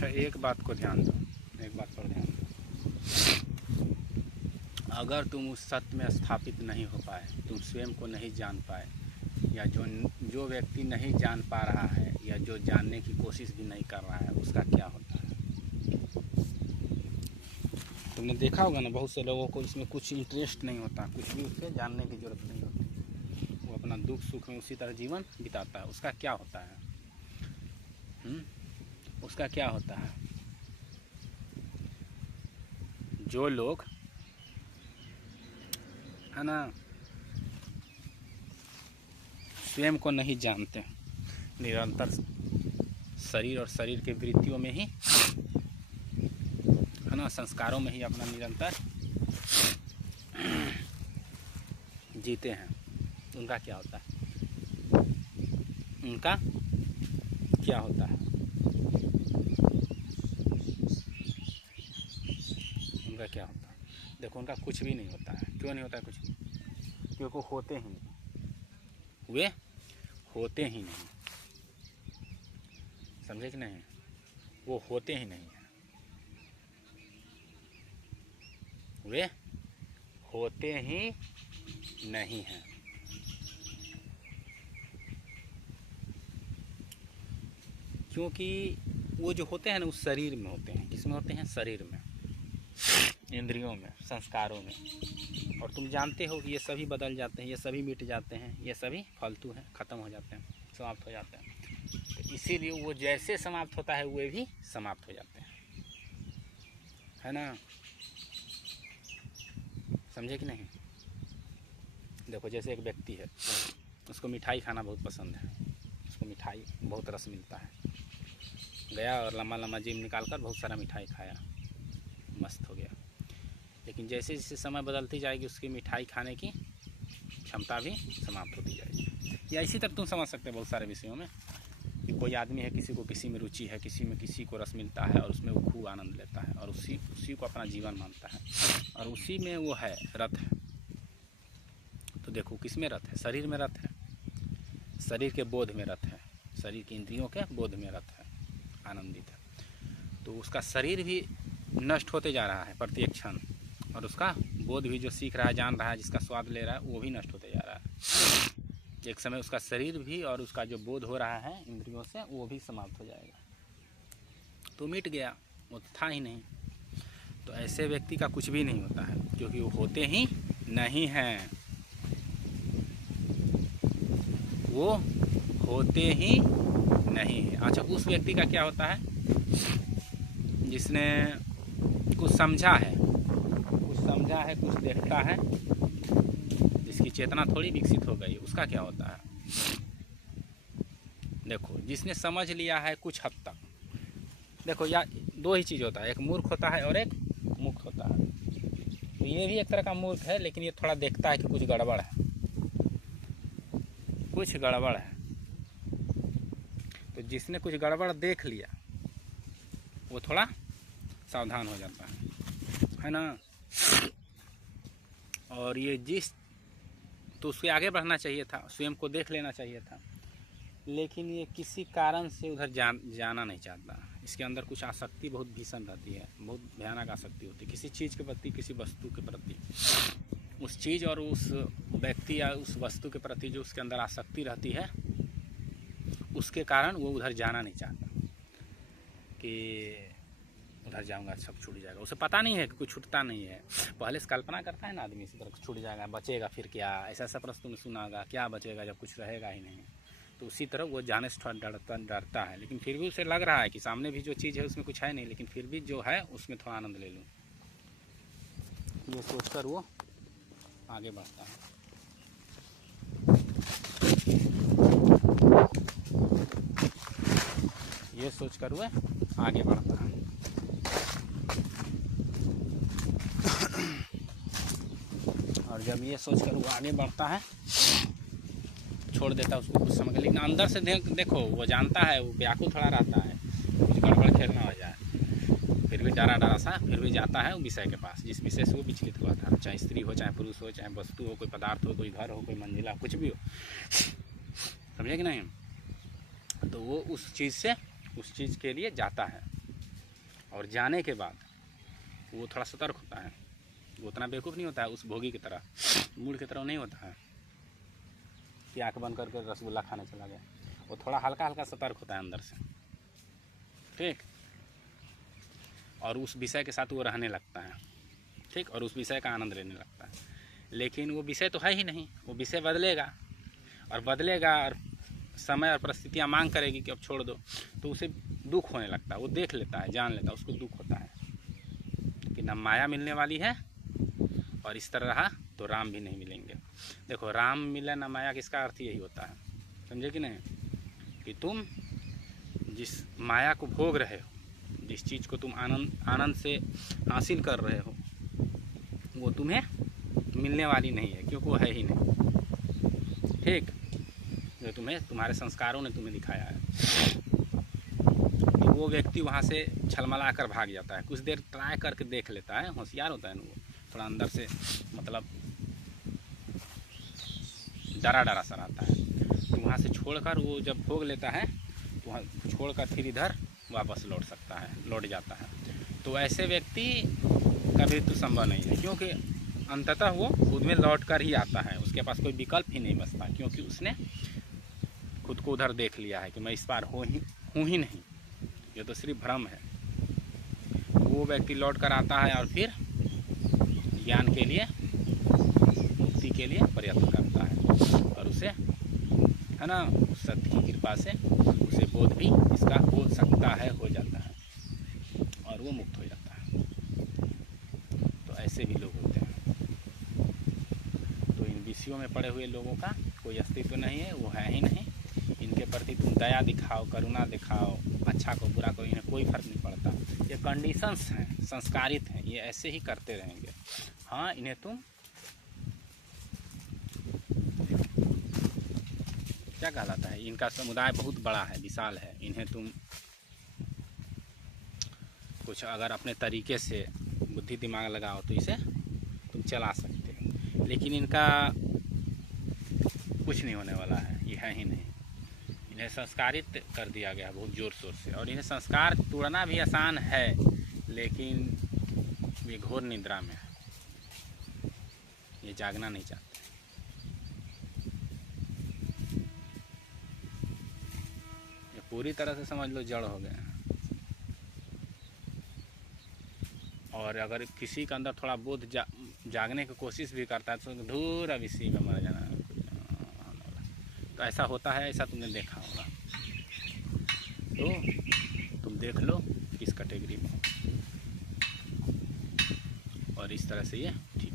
अच्छा, एक बात को ध्यान दो, एक बात पर ध्यान दो। अगर तुम उस सत्य में स्थापित नहीं हो पाए, तुम स्वयं को नहीं जान पाए, या जो व्यक्ति नहीं जान पा रहा है या जो जानने की कोशिश भी नहीं कर रहा है, उसका क्या होता है? तुमने देखा होगा ना, बहुत से लोगों को इसमें कुछ इंटरेस्ट नहीं होता, कुछ भी उसके जानने की ज़रूरत नहीं होती, वो अपना दुख सुख में उसी तरह जीवन बिताता है। उसका क्या होता है? उसका क्या होता है? जो लोग है ना स्वयं को नहीं जानते, निरंतर शरीर और शरीर के वृत्तियों में ही है ना, संस्कारों में ही अपना निरंतर जीते हैं, उनका क्या होता है? उनका क्या होता है? उनका क्या होता है? देखो, उनका कुछ भी नहीं होता है। क्यों नहीं होता है कुछ भी? क्योंकि वो होते ही नहीं, वे होते ही नहीं। समझे कि नहीं? वो होते ही नहीं है, वे होते ही नहीं हैं। क्योंकि वो जो होते हैं ना, उस शरीर में होते हैं। किसमें होते हैं? शरीर में, इंद्रियों में, संस्कारों में। और तुम जानते हो कि ये सभी बदल जाते हैं, ये सभी मिट जाते हैं, ये सभी फालतू हैं, ख़त्म हो जाते हैं, समाप्त हो जाते हैं। तो इसीलिए वो जैसे समाप्त होता है, वे भी समाप्त हो जाते हैं, है ना? समझे कि नहीं? देखो, जैसे एक व्यक्ति है, उसको मिठाई खाना बहुत पसंद है, उसको मिठाई बहुत रस मिलता है, गया और लम्बा लम्बा जीभ निकाल कर बहुत सारा मिठाई खाया, मस्त हो गया। लेकिन जैसे जैसे समय बदलती जाएगी, उसकी मिठाई खाने की क्षमता भी समाप्त होती जाएगी। या इसी तरह तुम समझ सकते हो बहुत सारे विषयों में कि कोई आदमी है, किसी को किसी में रुचि है, किसी में किसी को रस मिलता है, और उसमें वो खूब आनंद लेता है, और उसी को अपना जीवन मानता है, और उसी में वो है, रत है। तो देखो, किस में रत है? शरीर में रत है, शरीर के बोध में रत है, शरीर की इंद्रियों के बोध में रत है, आनंदित है। तो उसका शरीर भी नष्ट होते जा रहा है प्रत्येक क्षण, और उसका बोध भी, जो सीख रहा है, जान रहा है, जिसका स्वाद ले रहा है, वो भी नष्ट होते जा रहा है। एक समय उसका शरीर भी और उसका जो बोध हो रहा है इंद्रियों से, वो भी समाप्त हो जाएगा, तो मिट गया, वो था ही नहीं। तो ऐसे व्यक्ति का कुछ भी नहीं होता है, क्योंकि वो होते ही नहीं हैं, वो होते ही नहीं है। अच्छा, उस व्यक्ति का क्या होता है? जिसने कुछ समझा है, कुछ देखता है, जिसकी चेतना थोड़ी विकसित हो गई, उसका क्या होता है? देखो, जिसने समझ लिया है कुछ हद तक, देखो, या दो ही चीज़ होता है, एक मूर्ख होता है और एक मुक्त होता है। तो ये भी एक तरह का मूर्ख है, लेकिन ये थोड़ा देखता है कि कुछ गड़बड़ है, कुछ गड़बड़ है। तो जिसने कुछ गड़बड़ देख लिया, वो थोड़ा सावधान हो जाता है ना? और ये तो उसके आगे बढ़ना चाहिए था, स्वयं को देख लेना चाहिए था, लेकिन ये किसी कारण से उधर जाना नहीं चाहता। इसके अंदर कुछ आसक्ति बहुत भीषण रहती है, बहुत भयानक आसक्ति होती है, किसी चीज़ के प्रति, किसी वस्तु के प्रति। उस चीज़ और उस व्यक्ति या उस वस्तु के प्रति जो उसके अंदर आसक्ति रहती है, उसके कारण वो उधर जाना नहीं चाहता कि उधर जाऊंगा सब छूट जाएगा। उसे पता नहीं है कि कुछ छूटता नहीं है। पहले से कल्पना करता है ना आदमी, इसी तरह छूट जाएगा, बचेगा फिर क्या, ऐसा प्रश्न तुमने सुना होगा, क्या बचेगा जब कुछ रहेगा ही नहीं। तो उसी तरह वो जाने से थोड़ा डरता है, लेकिन फिर भी उसे लग रहा है कि सामने भी जो चीज़ है उसमें कुछ है नहीं, लेकिन फिर भी जो है उसमें थोड़ा आनंद ले लूँ, ये सोचकर वो आगे बढ़ता है। ये सोचकर वह आगे बढ़ता है। और जब ये सोचकर वो आगे बढ़ता है, छोड़ देता है उसको कुछ समय, लेकिन अंदर से देखो, वो जानता है, वो व्याकुल थोड़ा रहता है, कुछ गड़बड़ खेलना हो जाए, फिर भी डरा सा फिर भी जाता है विषय के पास, जिस विषय से वो विचलित हुआ था, चाहे स्त्री हो, चाहे पुरुष हो, चाहे वस्तु हो, कोई पदार्थ हो, कोई घर हो, कोई मंजिला, कुछ भी हो। समझे कि नहीं? तो वो उस चीज़ के लिए जाता है, और जाने के बाद वो थोड़ा सतर्क होता है, वो उतना बेवकूफ़ नहीं होता है उस भोगी की तरह, मूड की तरह नहीं होता है कि आँख बंद करके रसगुल्ला खाने चला गया। वो थोड़ा हल्का हल्का सतर्क होता है अंदर से, ठीक, और उस विषय के साथ वो रहने लगता है, ठीक, और उस विषय का आनंद लेने लगता है। लेकिन वो विषय तो है ही नहीं, वो विषय बदलेगा और समय और परिस्थितियाँ मांग करेगी कि अब छोड़ दो, तो उसे दुख होने लगता है। वो देख लेता है, जान लेता है, उसको दुख होता है कि ना माया मिलने वाली है और इस तरह रहा तो राम भी नहीं मिलेंगे। देखो, राम मिले ना माया, किसका अर्थ यही होता है, समझे कि नहीं, कि तुम जिस माया को भोग रहे हो, जिस चीज़ को तुम आनंद से हासिल कर रहे हो, वो तुम्हें मिलने वाली नहीं है, क्योंकि वो है ही नहीं, ठीक, जो तुम्हारे संस्कारों ने तुम्हें दिखाया है। वो व्यक्ति वहाँ से छलमला कर भाग जाता है, कुछ देर ट्राई करके देख लेता है, होशियार होता है ना वो, थोड़ा अंदर से मतलब डरा सा रहता है, तो वहाँ से छोड़कर वो जब भोग लेता है तो वहाँ छोड़कर फिर इधर वापस लौट जाता है। तो ऐसे व्यक्ति कभी तो संभव नहीं है, क्योंकि अंततः वो खुद में लौट कर ही आता है, उसके पास कोई विकल्प ही नहीं बचता, क्योंकि उसने खुद को उधर देख लिया है कि मैं इस पार हूँ ही नहीं, ये तो सिर्फ भ्रम है। वो व्यक्ति लौट कर आता है और फिर ज्ञान के लिए, मुक्ति के लिए प्रयत्न करता है, और उसे, है ना, सत्य की कृपा से उसे बोध भी इसका हो सकता है, हो जाता है, और वो मुक्त हो जाता है। तो ऐसे भी लोग होते हैं। तो इन विषयों में पड़े हुए लोगों का कोई अस्तित्व नहीं है, वो है ही नहीं। इनके प्रति तुम दया दिखाओ, करुणा दिखाओ, अच्छा को बुरा को, इन्हें कोई फर्क नहीं पड़ता। ये कंडीशंस हैं, संस्कारित हैं, ये ऐसे ही करते रहेंगे। हाँ, इन्हें तुम क्या कहलाता है, इनका समुदाय बहुत बड़ा है, विशाल है, इन्हें तुम कुछ अगर अपने तरीके से बुद्धि दिमाग लगाओ तो इसे तुम चला सकते हो, लेकिन इनका कुछ नहीं होने वाला है, ये है ही नहीं। इन्हें संस्कारित कर दिया गया बहुत ज़ोर शोर से, और इन्हें संस्कार तोड़ना भी आसान है, लेकिन ये घोर निद्रा में है, ये जागना नहीं चाहते। ये पूरी तरह से समझ लो जड़ हो गए हैं। और अगर किसी के अंदर थोड़ा बोध जागने की कोशिश भी करता है तो धूर अब इसी में मर जाना, तो ऐसा होता है, ऐसा तुमने देखा होगा। तो तुम देख लो किस कैटेगरी में, और इस तरह से ये ठीक